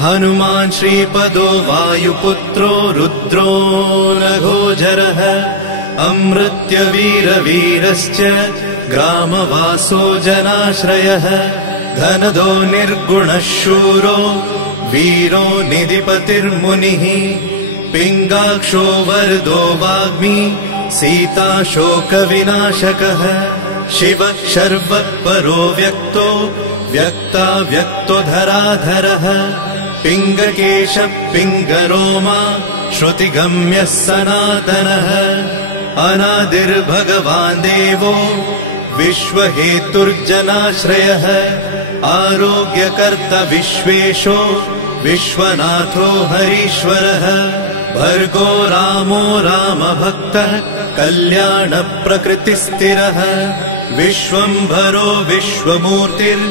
हनुमान् श्रीपदो वायुपुत्रो रुद्रो नघोजरः अमृत्यवीरवीरश्च ग्रामवासो जनाश्रयः धनदो निर्गुणः शूरो वीरो निधिपतिर्मुनिः पिङ्गाक्षो वरदो वाग्मी सीता शोकविनाशकः शिवः शर्वः परो व्यक्तो व्यक्तो धराधरः पिङ्गकेशः पिङ्गरोमा श्रुतिगम्यः सनातनः अनादिर्भगवान् देवो विश्वहेतुर्जनाश्रयः आरोग्यकर्ता विश्वेशो विश्वनाथो हरीश्वरः भर्गो रामो रामभक्तः कल्याणप्रकृतिस्थिरः विश्वम्भरो विश्वमूर्तिर्